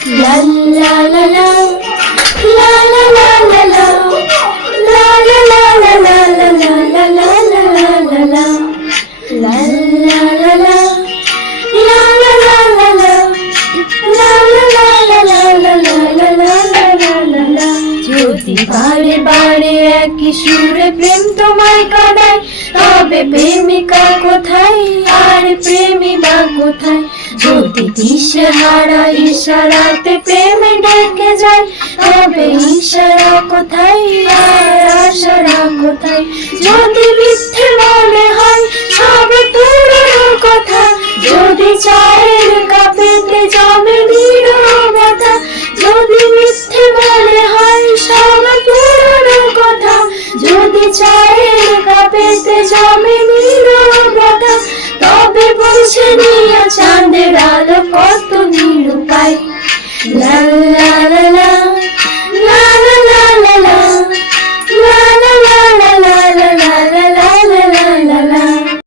La la la la, la la la la la, la la la la la la la la la la la la, la la la la, la la la la la, la la la la la la la la la la la। যদি বারে বারে একই সুরে প্রেম তোমায় কাঁদায়, তবে প্রেমিকা কোথায় আর প্রেমী বা কোথায়? যদি দিশেহারা ইশারাতে প্রেমে ডেকে যায়, তবে ইশারা কোথায় আর আশারা কোথায়? যদি মিথ্যে মনে হয় সব পুরনো কথা, যদি চায়ের কাপেতে জমে নীরবতা, যদি মিথ্যে মনে হয় সব পুরনো কথা, যদি চায়ের কাপেতে জমে নীরবতা, তবে পৌঁছে নিয়ে চাঁদের আলো কত নিরুপায়। লা লা